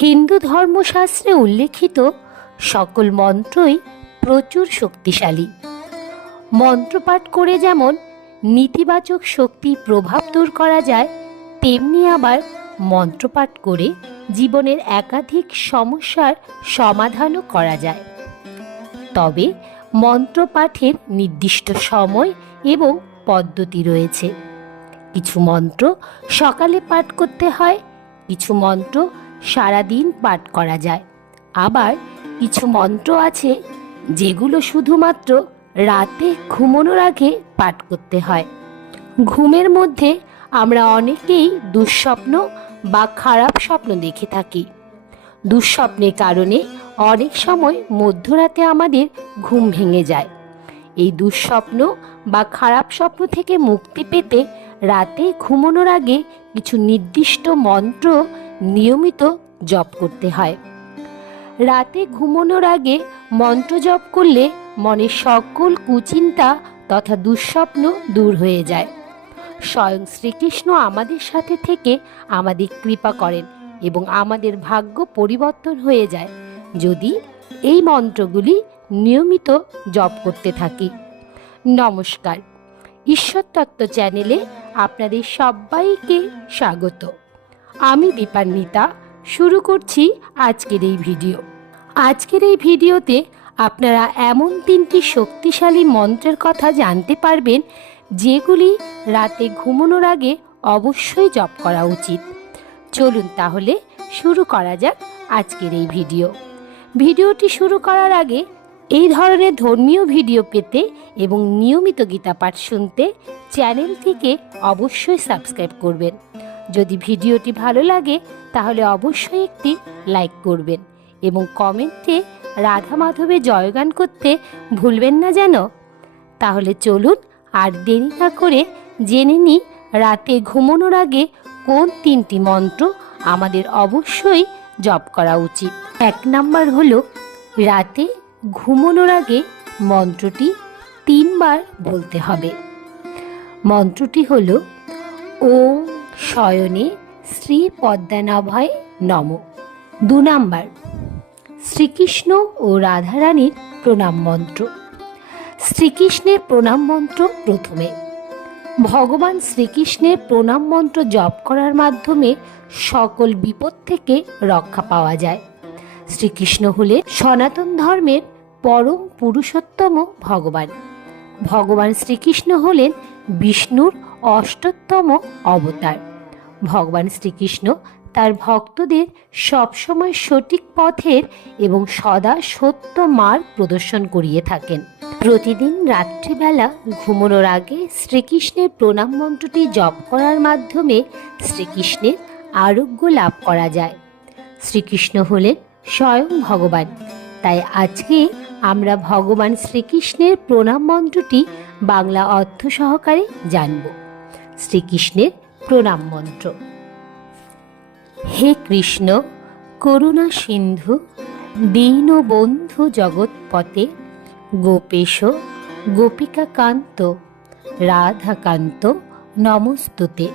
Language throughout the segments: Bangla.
হিন্দু ধর্মশাস্ত্রে উল্লেখিত সকল মন্ত্রই প্রচুর শক্তিশালী। মন্ত্রপাঠ করে যেমন নেতিবাচক শক্তি প্রভাব দূর করা যায়, তেমনি আবার মন্ত্রপাঠ করে জীবনের একাধিক সমস্যার সমাধানও করা যায়। তবে মন্ত্রপাঠের নির্দিষ্ট সময় এবং পদ্ধতি রয়েছে। কিছু মন্ত্র সকালে পাঠ করতে হয়, কিছু মন্ত্র সারাদিন পাঠ করা যায়। আবার কিছু মন্ত্র আছে যেগুলো শুধুমাত্র রাতে ঘুমানোর আগে পাঠ করতে হয়। ঘুমের মধ্যে আমরা অনেকেই দুঃস্বপ্ন বা খারাপ স্বপ্ন দেখে থাকি। দুঃস্বপ্নের কারণে অনেক সময় মধ্যরাতে আমাদের ঘুম ভেঙে যায়। এই দুঃস্বপ্ন বা খারাপ স্বপ্ন থেকে মুক্তি পেতে রাতে ঘুমানোর আগে কিছু নির্দিষ্ট মন্ত্র নিয়মিত জপ করতে হয়। রাতে ঘুমানোর আগে মন্ত্র জপ করলে মনের সকল কুচিন্তা তথা দুঃস্বপ্ন দূর হয়ে যায়। স্বয়ং শ্রীকৃষ্ণ আমাদের সাথে থেকে আমাদের কৃপা করেন এবং আমাদের ভাগ্য পরিবর্তন হয়ে যায় যদি এই মন্ত্রগুলি নিয়মিত জপ করতে থাকি। নমস্কার। ঈশ্বর তত্ত্ব চ্যানেলে আপনাদের সবাইকে স্বাগত। আমি দীপান্বিতা, শুরু করছি আজকের এই ভিডিও। আজকের এই ভিডিওতে আপনারা এমন তিনটি শক্তিশালী মন্ত্রের কথা জানতে পারবেন, যেগুলি রাতে ঘুমানোর আগে অবশ্যই জপ করা উচিত। চলুন তাহলে শুরু করা যাক আজকের এই ভিডিও। ভিডিওটি শুরু করার আগে এই ধরনের ধর্মীয় ভিডিও পেতে এবং নিয়মিত গীতা পাঠ শুনতে চ্যানেলটিকে অবশ্যই সাবস্ক্রাইব করবেন। যদি ভিডিওটি ভালো লাগে, তাহলে অবশ্যই একটি লাইক করবেন এবং কমেন্টে রাধা মাধবে জয়গান করতে ভুলবেন না যেন। তাহলে চলুন আর দেরি না করে জেনে নিই রাতে ঘুমানোর আগে কোন তিনটি মন্ত্র আমাদের অবশ্যই জপ করা উচিত। এক নাম্বার হলো, রাতে ঘুমানোর আগে মন্ত্রটি তিনবার বলতে হবে। মন্ত্রটি হলো, ওম শয়নে শ্রী পদ্মানাভয় নম। দু নাম্বার, শ্রীকৃষ্ণ ও রাধারানীর প্রণাম মন্ত্র। শ্রীকৃষ্ণের প্রণাম মন্ত্র প্রথমে। ভগবান শ্রীকৃষ্ণের প্রণাম মন্ত্র জপ করার মাধ্যমে সকল বিপদ থেকে রক্ষা পাওয়া যায়। শ্রীকৃষ্ণ হলেন সনাতন ধর্মের পরম পুরুষোত্তম ভগবান। ভগবান শ্রীকৃষ্ণ হলেন বিষ্ণুর অষ্টতম অবতার। ভগবান শ্রীকৃষ্ণ তার ভক্তদের সবসময় সঠিক পথের এবং সদা সত্য মার্গ প্রদর্শন করিয়ে থাকেন। প্রতিদিন রাত্রিবেলা ঘুমানোর আগে শ্রীকৃষ্ণের প্রণাম মন্ত্রটি জপ করার মাধ্যমে শ্রীকৃষ্ণের আরোগ্য লাভ করা যায়। শ্রীকৃষ্ণ হলেন স্বয়ং ভগবান। তাই আজকে আমরা ভগবান শ্রীকৃষ্ণের প্রণাম মন্ত্রটি বাংলা অর্থ সহকারে জানব। শ্রীকৃষ্ণের প্রণাম মন্ত্র। হে কৃষ্ণ, করুণা সিন্ধু দীনবন্ধু জগৎপতে গোপেশ, গোপিকাকান্ত, রাধাকান্ত নমস্তুতে।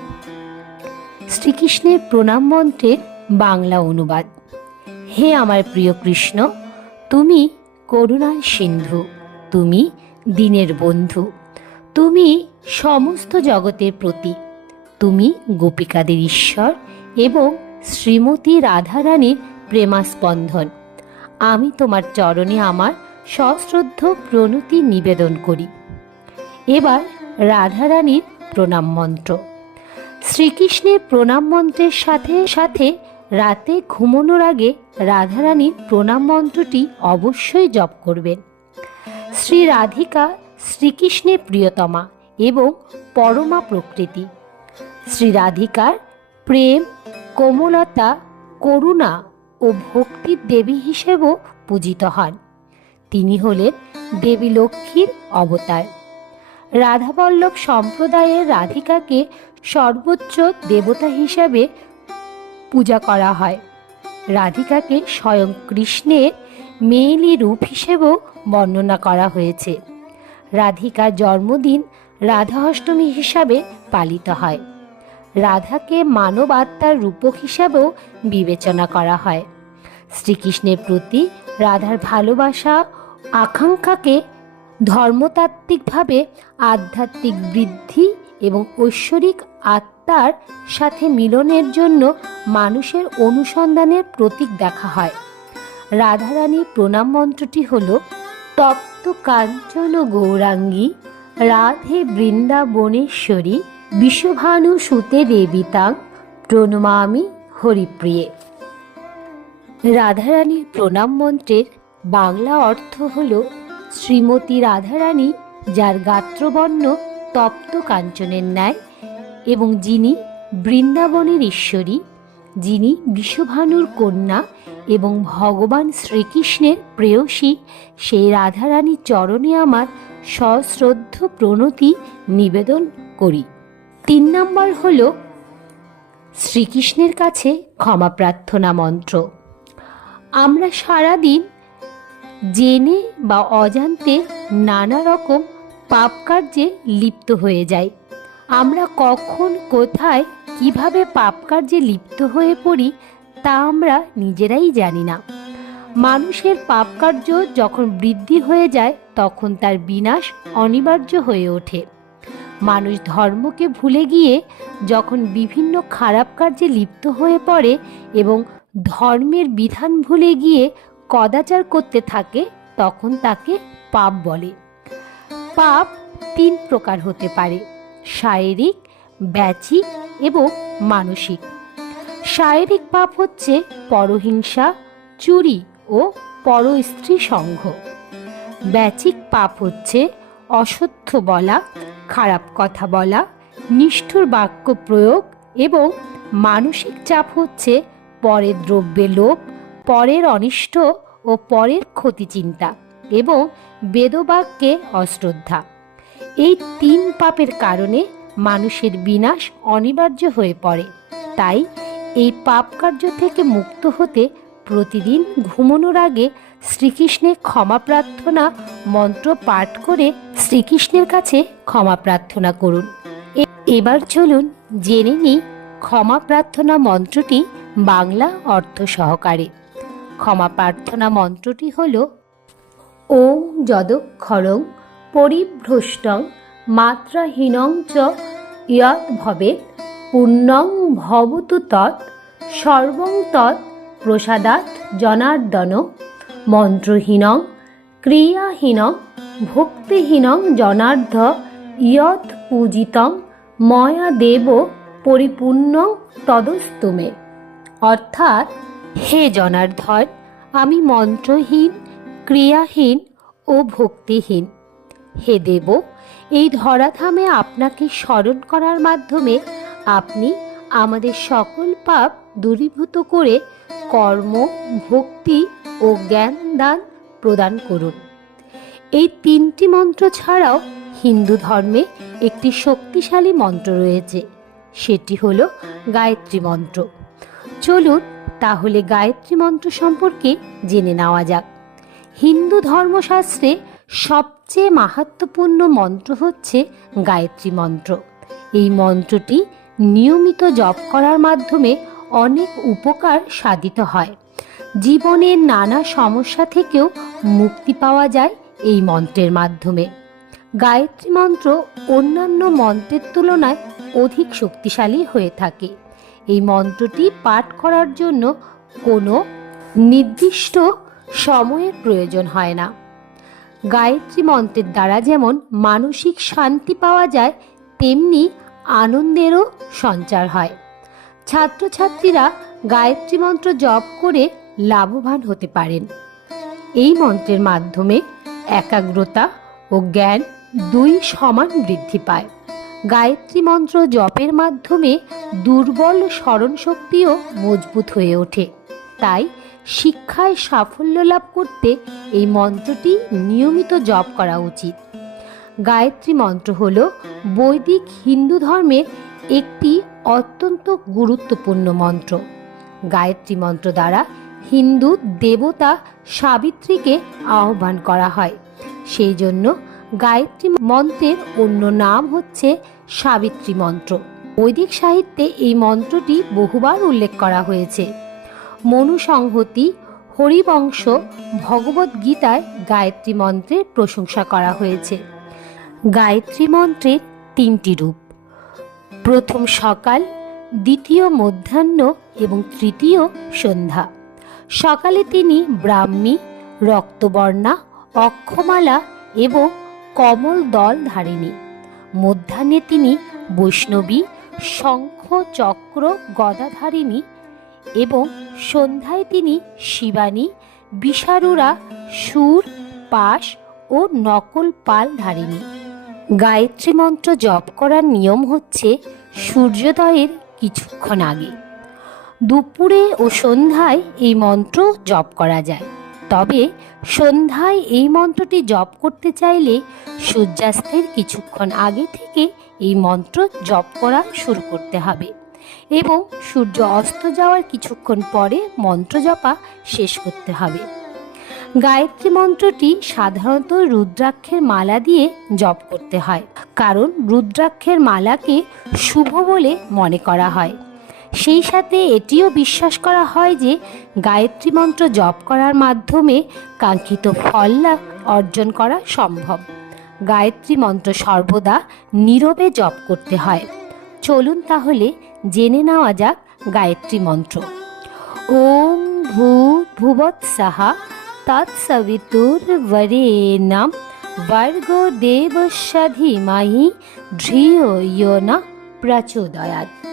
শ্রীকৃষ্ণের প্রণাম মন্ত্রের বাংলা অনুবাদ। হে আমার প্রিয় কৃষ্ণ, তুমি করুণার সিন্ধু, তুমি দিনের বন্ধু, তুমি সমস্ত জগতের প্রতি। তুমি গোপিকাদের ঈশ্বর এবং শ্রীমতী রাধারানীর প্রেমাস্পন্দন। আমি তোমার চরণে আমার সশ্রদ্ধ প্রণতি নিবেদন করি। এবার রাধারানীর প্রণাম মন্ত্র। শ্রীকৃষ্ণের প্রণাম মন্ত্রের সাথে সাথে রাতে ঘুমানোর আগে রাধারানীর প্রণাম মন্ত্রটি অবশ্যই জপ করবেন। শ্রী রাধিকা শ্রীকৃষ্ণের প্রিয়তমা এবং পরমা প্রকৃতি। শ্রী রাধিকার, প্রেম, কোমলতা, করুণা ও ভক্তির দেবী হিসেবেও পূজিত হন। তিনি হলেন দেবী লক্ষ্মীর অবতার। রাধাবল্লভ সম্প্রদায়ের রাধিকাকে সর্বোচ্চ দেবতা হিসাবে পূজা করা হয়। রাধিকাকে স্বয়ং কৃষ্ণের মেয়েলি রূপ হিসেবেও বর্ণনা করা হয়েছে। রাধিকার জন্মদিন রাধা অষ্টমী হিসাবে পালিত হয়। রাধাকে মানব আত্মার রূপক হিসাবেও বিবেচনা করা হয়। শ্রীকৃষ্ণের প্রতি রাধার ভালোবাসা, আকাঙ্ক্ষাকে ধর্মতাত্ত্বিকভাবে আধ্যাত্মিক বৃদ্ধি এবং ঐশ্বরিক আত্মার সাথে মিলনের জন্য মানুষের অনুসন্ধানের প্রতীক দেখা হয়। রাধারানীর প্রণাম মন্ত্রটি হল, তপ্ত কাঞ্চন গৌরাঙ্গী, রাধে বৃন্দাবনেশ্বরী বিশ্বভানু সুতে দেবিতাং প্রণমামি হরিপ্রিয়ে। রাধারানীর প্রণাম মন্ত্রের বাংলা অর্থ হল শ্রীমতী রাধারানী, যার গাত্রবর্ণ তপ্ত কাঞ্চনের ন্যায় এবং যিনি বৃন্দাবনের ঈশ্বরী, যিনি বিশ্বভানুর কন্যা এবং ভগবান শ্রীকৃষ্ণের প্রেয়সী, সেই রাধারানীর চরণে আমার সশ্রদ্ধ প্রণতি নিবেদন করি। তিন নম্বর হল শ্রীকৃষ্ণের কাছে ক্ষমা প্রার্থনা মন্ত্র। আমরা সারাদিন জেনে বা অজান্তে নানা রকম পাপ কার্যে লিপ্ত হয়ে যাই। আমরা কখন, কোথায়, কীভাবে পাপ কার্যে লিপ্ত হয়ে পড়ি তা আমরা নিজেরাই জানি না। মানুষের পাপ কার্য যখন বৃদ্ধি হয়ে যায় তখন তার বিনাশ অনিবার্য হয়ে ওঠে। মানুষ ধর্মকে ভুলে গিয়ে যখন বিভিন্ন খারাপ কার্যে লিপ্ত হয়ে পড়ে এবং ধর্মের বিধান ভুলে গিয়ে কদাচার করতে থাকে, তখন তাকে পাপ বলে। পাপ তিন প্রকার হতে পারে, শারীরিক ব্যাচিক এবং মানসিক। শারীরিক পাপ হচ্ছে পরহিংসা, চুরি ও পরস্ত্রী সংঘ ব্যাচিক পাপ হচ্ছে অসত্য বলা খারাপ কথা বলা, নিষ্ঠুর বাক্য প্রয়োগ এবং মানসিক চাপ হচ্ছে পরের দ্রব্যে লোভ, পরের অনিষ্ট ও পরের ক্ষতি চিন্তা এবং বেদবাক্যে অশ্রদ্ধা। এই তিন পাপের কারণে মানুষের বিনাশ অনিবার্য হয়ে পড়ে। তাই এই পাপ কার্য থেকে মুক্ত হতে প্রতিদিন ঘুমানোর আগে শ্রীকৃষ্ণের ক্ষমা প্রার্থনা মন্ত্র পাঠ করে শ্রীকৃষ্ণের কাছে ক্ষমা প্রার্থনা করুন। এবার চলুন জেনে নিই ক্ষমা প্রার্থনা মন্ত্রটি বাংলা অর্থ সহকারে। ক্ষমা প্রার্থনা মন্ত্রটি হল ওম যদক্ষরং পরিভ্রষ্টং মাত্রাহীনং চ ইয়ৎ ভবেৎ পুণ্যং ভবতু তৎ সর্বং তৎ প্রসাদাৎ জনার্দন মন্ত্রহীনং, ক্রিয়াহীনং, ভক্তিহীনং জনার্ধ, ইয়ৎ পূজিতং, ময়া দেব পরিপূর্ণ তদস্তুমে অর্থাৎ, হে জনার্ধন আমি মন্ত্রহীন, ক্রিয়াহীন ও ভক্তিহীন। হে দেব, এই ধরাধামে আপনাকে স্মরণ করার মাধ্যমে আপনি আমাদের সকল পাপ দূরীভূত করে কর্ম, ভক্তি ও জ্ঞান দান প্রদান করুন। এই তিনটি মন্ত্র ছাড়াও হিন্দু ধর্মে একটি শক্তিশালী মন্ত্র রয়েছে। সেটি হল গায়ত্রী মন্ত্র। চলুন তাহলে গায়ত্রী মন্ত্র সম্পর্কে জেনে নেওয়া যাক। হিন্দু ধর্মশাস্ত্রে সবচেয়ে মাহাত্মপূর্ণ মন্ত্র হচ্ছে গায়ত্রী মন্ত্র। এই মন্ত্রটি নিয়মিত জপ করার মাধ্যমে অনেক উপকার সাধিত হয়। জীবনের নানা সমস্যা থেকেও মুক্তি পাওয়া যায় এই মন্ত্রের মাধ্যমে। গায়ত্রী মন্ত্র অন্যান্য মন্ত্রের তুলনায় অধিক শক্তিশালী হয়ে থাকে। এই মন্ত্রটি পাঠ করার জন্য কোনো নির্দিষ্ট সময়ের প্রয়োজন হয় না। গায়ত্রী মন্ত্রের দ্বারা যেমন মানসিক শান্তি পাওয়া যায়, তেমনি আনন্দেরও সঞ্চার হয়। ছাত্রছাত্রীরা গায়ত্রী মন্ত্র জপ করে লাভবান হতে পারেন। এই মন্ত্রের মাধ্যমে একাগ্রতা ও জ্ঞান দুই সমান বৃদ্ধি পায়। গায়ত্রী মন্ত্র জপের মাধ্যমে দুর্বল স্মরণশক্তিও মজবুত হয়ে ওঠে। তাই শিক্ষায় সাফল্য লাভ করতে এই মন্ত্রটি নিয়মিত জপ করা উচিত। গায়ত্রী মন্ত্র হল বৈদিক হিন্দু ধর্মের একটি অত্যন্ত গুরুত্বপূর্ণ মন্ত্র। গায়ত্রী মন্ত্র দ্বারা হিন্দু দেবতা সাবিত্রীকে আহ্বান করা হয়। সেই জন্য গায়ত্রী মন্ত্রের অন্য নাম হচ্ছে সাবিত্রী মন্ত্র। বৈদিক সাহিত্যে এই মন্ত্রটি বহুবার উল্লেখ করা হয়েছে। মনুসংহতি, হরিবংশ, ভগবত গীতায় গায়ত্রী মন্ত্রের প্রশংসা করা হয়েছে। গায়ত্রী মন্ত্রের তিনটি রূপ। প্রথম সকাল, দ্বিতীয় মধ্যাহ্ন এবং তৃতীয় সন্ধ্যা। সকালে তিনি ব্রাহ্মী, রক্তবর্ণা, অক্ষমালা এবং কমল দল ধারিণী। মধ্যাহ্নে তিনি বৈষ্ণবী শঙ্খ চক্র গদাধারিণী এবং সন্ধ্যায় তিনি শিবানী বিষারুরা সুর, পাশ ও নকল পাল ধারিণী। গায়ত্রী মন্ত্র জপ করার নিয়ম হচ্ছে সূর্যোদয়ের কিছুক্ষণ আগে। দুপুরে ও সন্ধ্যায় এই মন্ত্র জপ করা যায়। তবে সন্ধ্যায় এই মন্ত্রটি জপ করতে চাইলে সূর্যাস্তের কিছুক্ষণ আগে থেকে এই মন্ত্র জপ করা শুরু করতে হবে এবং সূর্য অস্ত যাওয়ার কিছুক্ষণ পরে মন্ত্র জপা শেষ করতে হবে। গায়ত্রী মন্ত্রটি সাধারণত রুদ্রাক্ষের মালা দিয়ে জপ করতে হয়, কারণ রুদ্রাক্ষের মালাকে শুভ বলে মনে করা হয়। সেই সাথে এটিও বিশ্বাস করা হয় যে গায়ত্রী মন্ত্র জপ করার মাধ্যমে কাঙ্ক্ষিত ফল লাভ অর্জন করা সম্ভব। গায়ত্রী মন্ত্র সর্বদা নীরবে জপ করতে হয়। চলুন তাহলে জেনে নেওয়া যাক গায়ত্রী মন্ত্র। ওম ভূ ভুবৎ সাহা তৎসবিতুর্বরেণ্যম ভর্গো দেবস্য ধীমহি ধিয়ো ইয়ো ন প্রচোদয়াৎ।